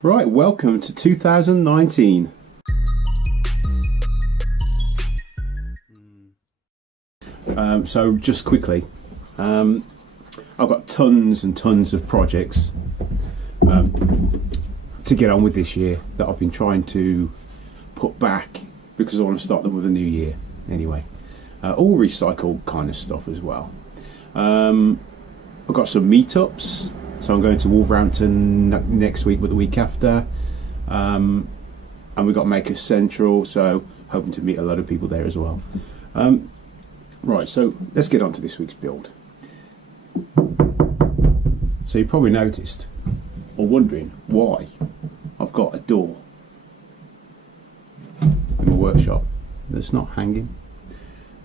Right, welcome to 2019. So just quickly, I've got tons and tons of projects to get on with this year that I've been trying to put back because I want to start them with a new year anyway. All recycled kind of stuff as well. I've got some meetups. So I'm going to Wolverhampton next week, but the week after, and we've got Maker Central, so hoping to meet a lot of people there as well. Right, so let's get on to this week's build. So you probably noticed, or wondering why I've got a door in my workshop that's not hanging.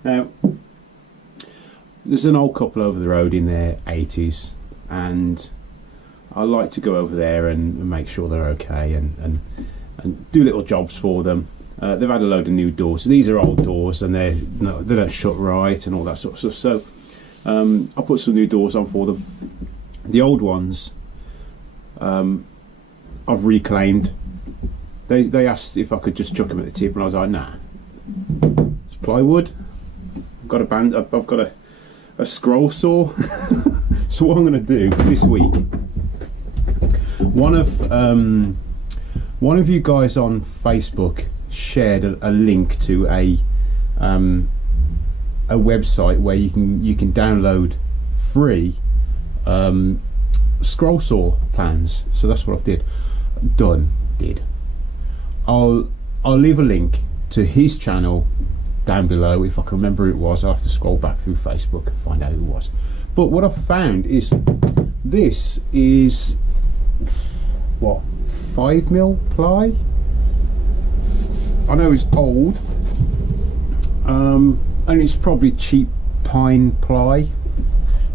Now, there's an old couple over the road in their 80s, and I like to go over there and make sure they're okay and do little jobs for them. They've had a load of new doors. So these are old doors and they don't shut right and all that sort of stuff. So I put some new doors on for them. The old ones I've reclaimed. They asked if I could just chuck them at the tip, and I was like, nah. It's plywood. I've got a scroll saw. So what I'm going to do this week, one of you guys on Facebook shared a link to a website where you can download free scroll saw plans. So that's what I've did. I'll leave a link to his channel down below. If I can remember who it was, I'll have to scroll back through Facebook and find out who it was. But what I've found is this is what, 5mm ply. I know it's old, and it's probably cheap pine ply,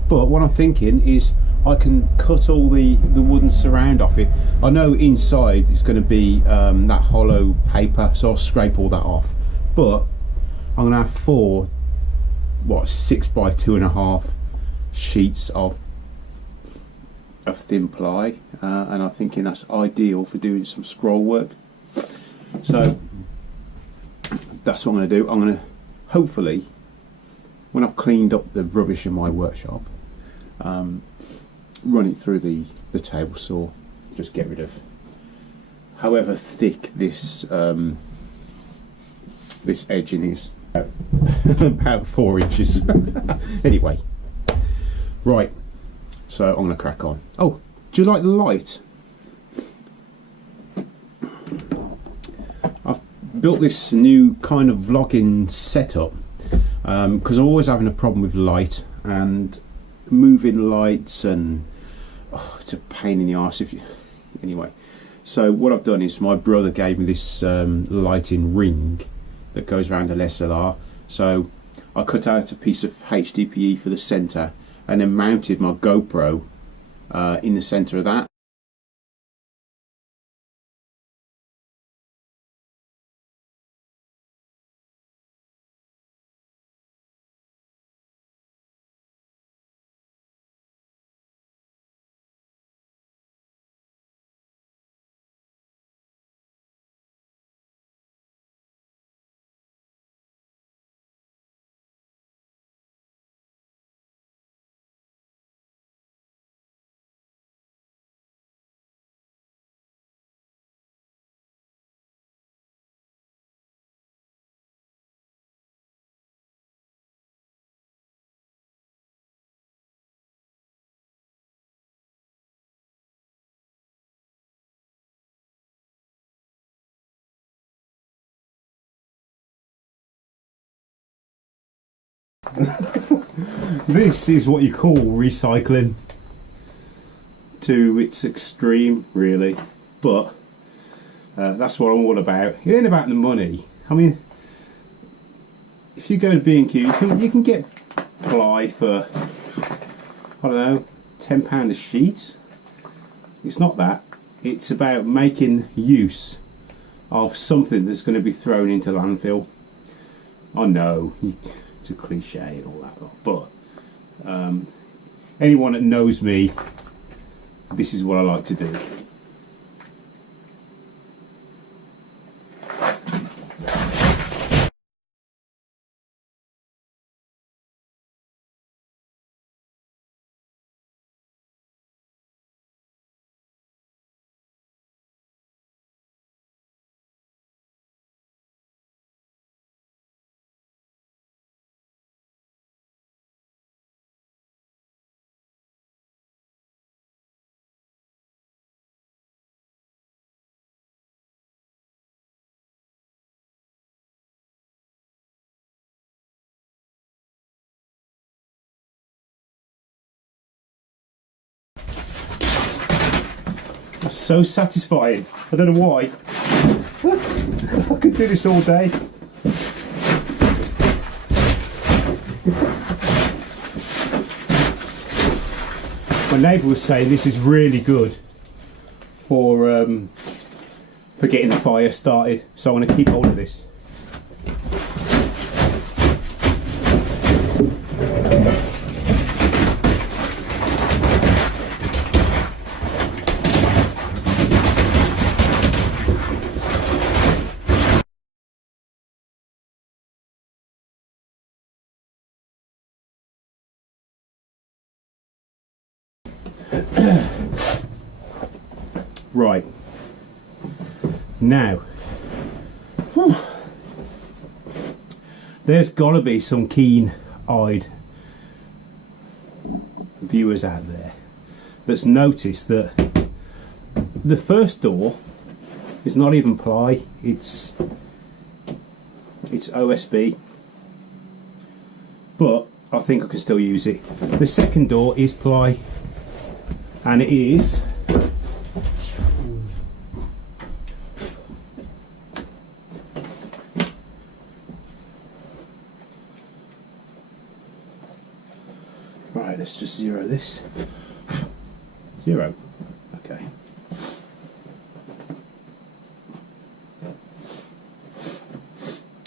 but what I'm thinking is I can cut all the wooden surround off it. I know inside it's going to be that hollow paper, so I'll scrape all that off, but I'm going to have 4 6 by 2.5 sheets of thin ply, and I'm thinking that's ideal for doing some scroll work. So that's what I'm going to do. I'm going to hopefully, when I've cleaned up the rubbish in my workshop, run it through the table saw, just get rid of however thick this this edging is. About 4 inches. Anyway, right, so I'm going to crack on. Oh, do you like the light? I've built this new kind of vlogging setup because I'm always having a problem with light and moving lights, and it's a pain in the arse if you anyway. So what I've done is my brother gave me this lighting ring that goes around an SLR, so I cut out a piece of HDPE for the centre and then mounted my GoPro in the centre of that. This is what you call recycling to its extreme, really, but that's what I'm all about. It ain't about the money. I mean, if you go to B&Q, you can get ply for, I don't know, £10 a sheet. It's not that. It's about making use of something that's going to be thrown into landfill. I know it's a cliche and all that, but anyone that knows me, this is what I like to do. So satisfying. I don't know why. I could do this all day. My neighbour was saying this is really good for getting the fire started, so I'm going to keep hold of this. Right, now, there's got to be some keen-eyed viewers out there that's noticed that the first door is not even ply, it's OSB, but I think I can still use it. The second door is ply, and it is right. Let's just zero this. Zero. Okay.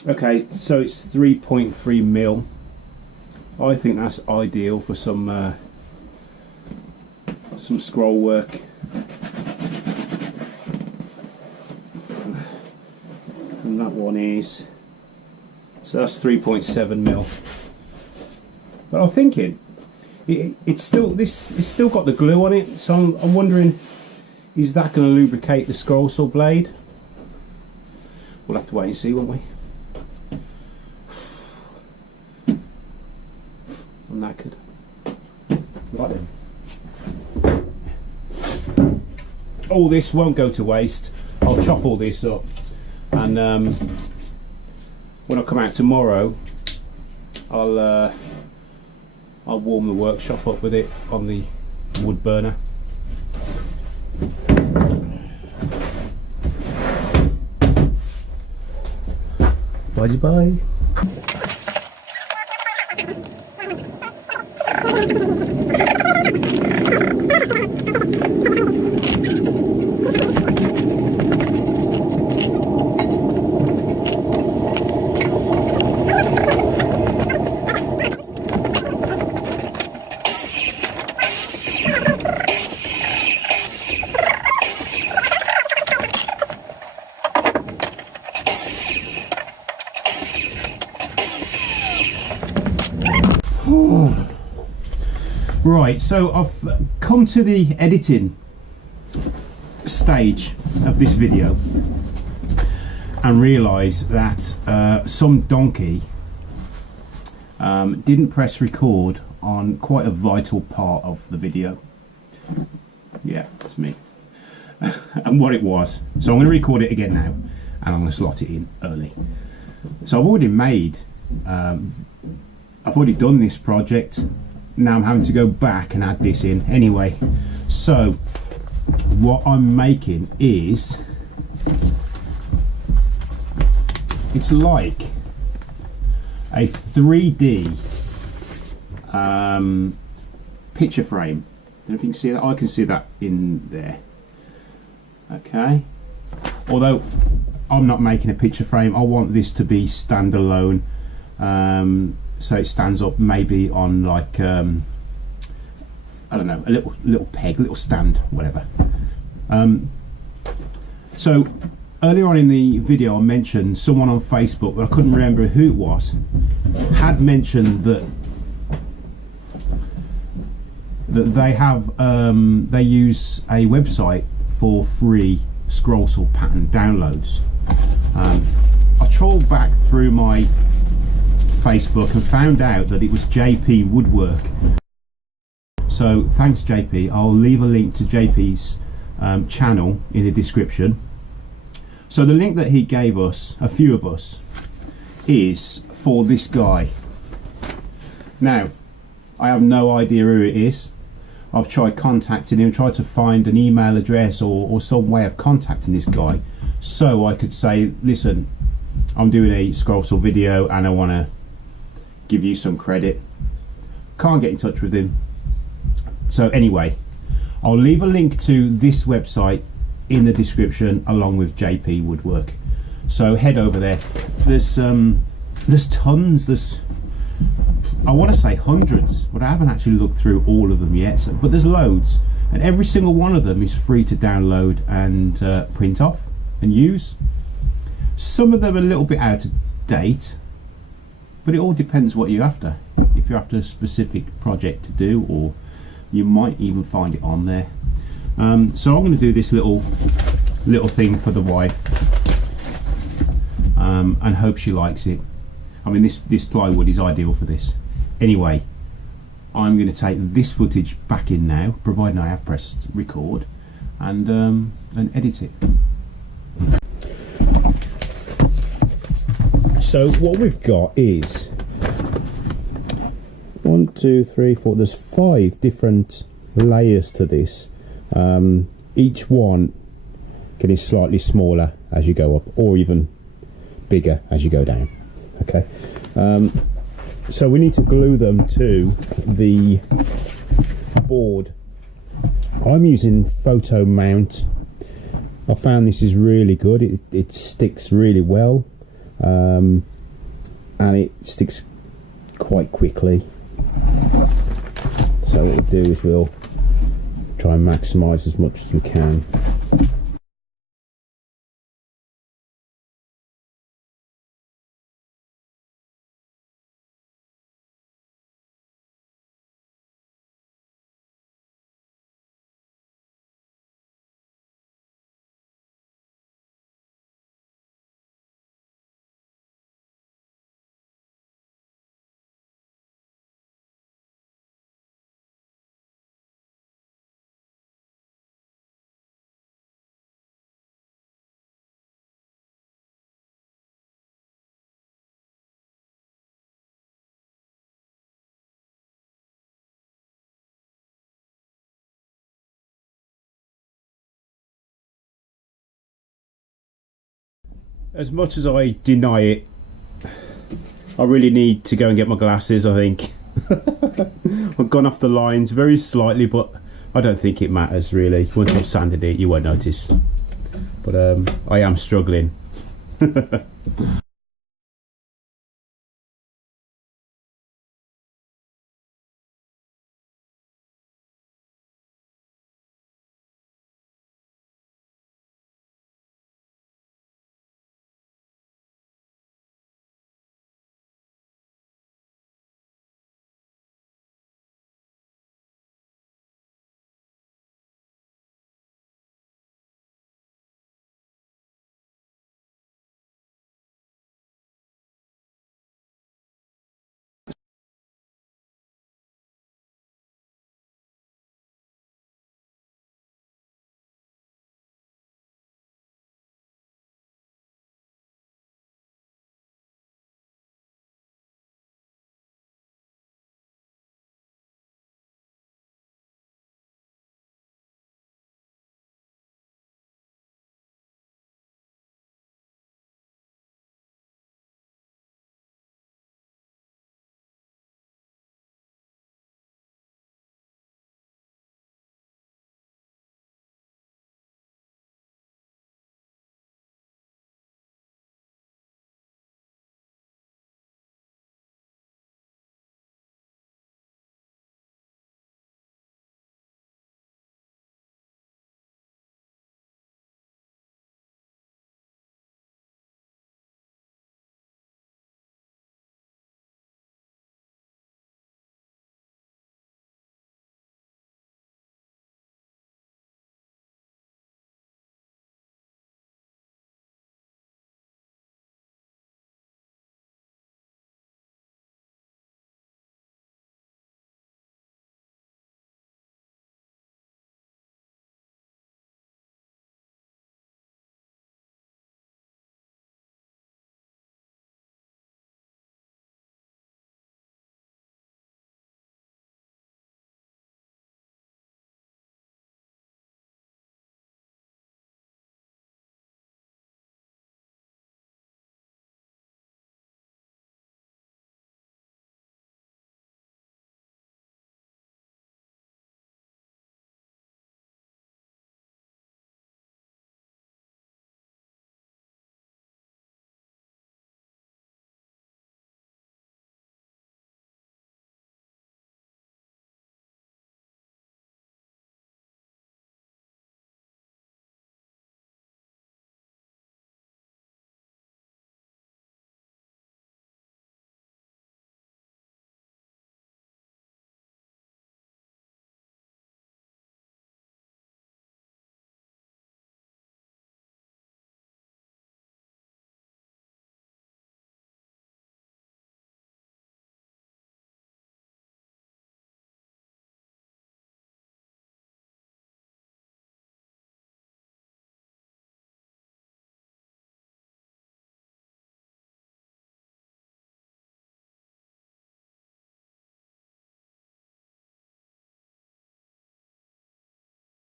Okay, so it's 3.3 mil. I think that's ideal for some scroll work. And that one is, so that's 3.7 mil. But I'm thinking it's still got the glue on it, so I'm wondering, is that going to lubricate the scroll saw blade? We'll have to wait and see, won't we? I'm knackered. Right then. All this won't go to waste. I'll chop all this up, and when I come out tomorrow, I'll warm the workshop up with it on the wood burner. Bye. Right, so I've come to the editing stage of this video and realised that some donkey didn't press record on quite a vital part of the video. Yeah, it's me. And what it was. So I'm going to record it again now, and I'm going to slot it in early. So I've already made, I've already done this project. Now I'm having to go back and add this in anyway. So what I'm making is, it's like a 3D picture frame. I don't know if you can see that. I can see that in there. Okay, although I'm not making a picture frame, I want this to be standalone. So it stands up maybe on like I don't know, a little peg, little stand, whatever. So earlier on in the video I mentioned someone on Facebook, but I couldn't remember who it was, had mentioned that they have they use a website for free scroll saw pattern downloads. I trawled back through my Facebook and found out that it was J P Woodwork. So thanks JP. I'll leave a link to JP's channel in the description. So the link that he gave us, a few of us, is for this guy. Now I have no idea who it is, I've tried contacting him, tried to find an email address or some way of contacting this guy, so I could say, listen, I'm doing a scroll saw video and I want to give you some credit. Can't get in touch with him. So anyway, I'll leave a link to this website in the description along with JP Woodwork. So head over there. There's tons. There's, I want to say hundreds, but I haven't actually looked through all of them yet. So, but there's loads, and every single one of them is free to download and print off and use. Some of them are a little bit out of date, but it all depends what you're after. If you're after a specific project to do, or you might even find it on there. So I'm going to do this little thing for the wife, and hope she likes it. I mean, this plywood is ideal for this. Anyway, I'm going to take this footage back in now, providing I have pressed record, and edit it. So what we've got is 1, 2, 3, 4. There's 5 different layers to this. Each one getting slightly smaller as you go up, or even bigger as you go down. Okay, so we need to glue them to the board. I'm using photo mount. I found this is really good. It sticks really well, and it sticks quite quickly. So what we'll do is we'll try and maximise as much as we can. As much as I deny it, I really need to go and get my glasses, I think. I've gone off the lines very slightly, but I don't think it matters really. Once I've sanded it, you won't notice. But I am struggling.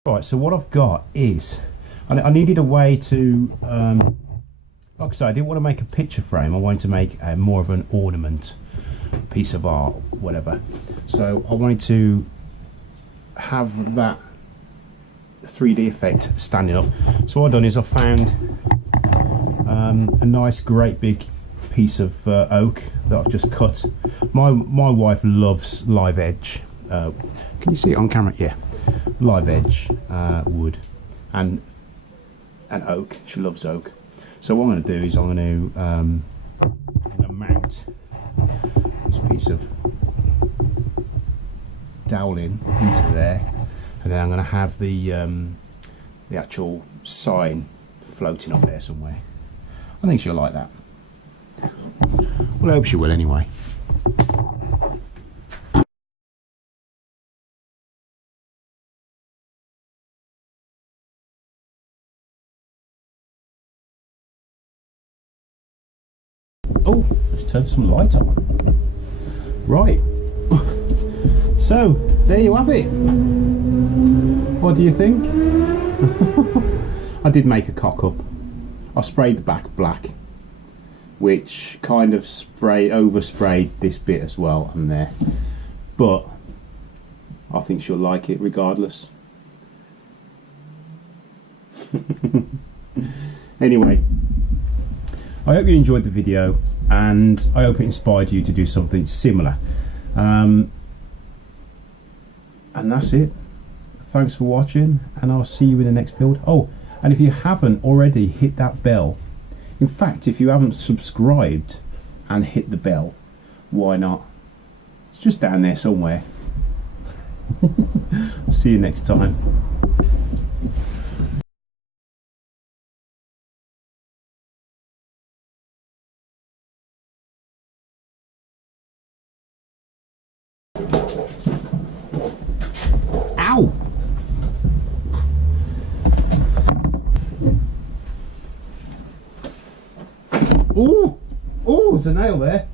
Right, so what I've got is, I needed a way to, like I said, I didn't want to make a picture frame. I wanted to make more of an ornament, piece of art, whatever. So I wanted to have that 3D effect standing up. So what I've done is I've found a nice, great big piece of oak that I've just cut. My wife loves live edge. Can you see it on camera? Yeah, live edge wood and oak. She loves oak. So what I'm going to do is I'm going to mount this piece of dowling into there, and then I'm going to have the actual sign floating up there somewhere. I think she'll like that. Well, I hope she will anyway. Oh, let's turn some light on. Right. So, there you have it. What do you think? I did make a cock up. I sprayed the back black, which kind of oversprayed this bit as well and there. But I think she'll like it regardless. Anyway, I hope you enjoyed the video, and I hope it inspired you to do something similar. And that's it. Thanks for watching, and I'll see you in the next build. Oh, and if you haven't already, hit that bell. In fact, if you haven't subscribed and hit the bell, why not? It's just down there somewhere. See you next time. Ow! Ooh! Oh, there's a nail there.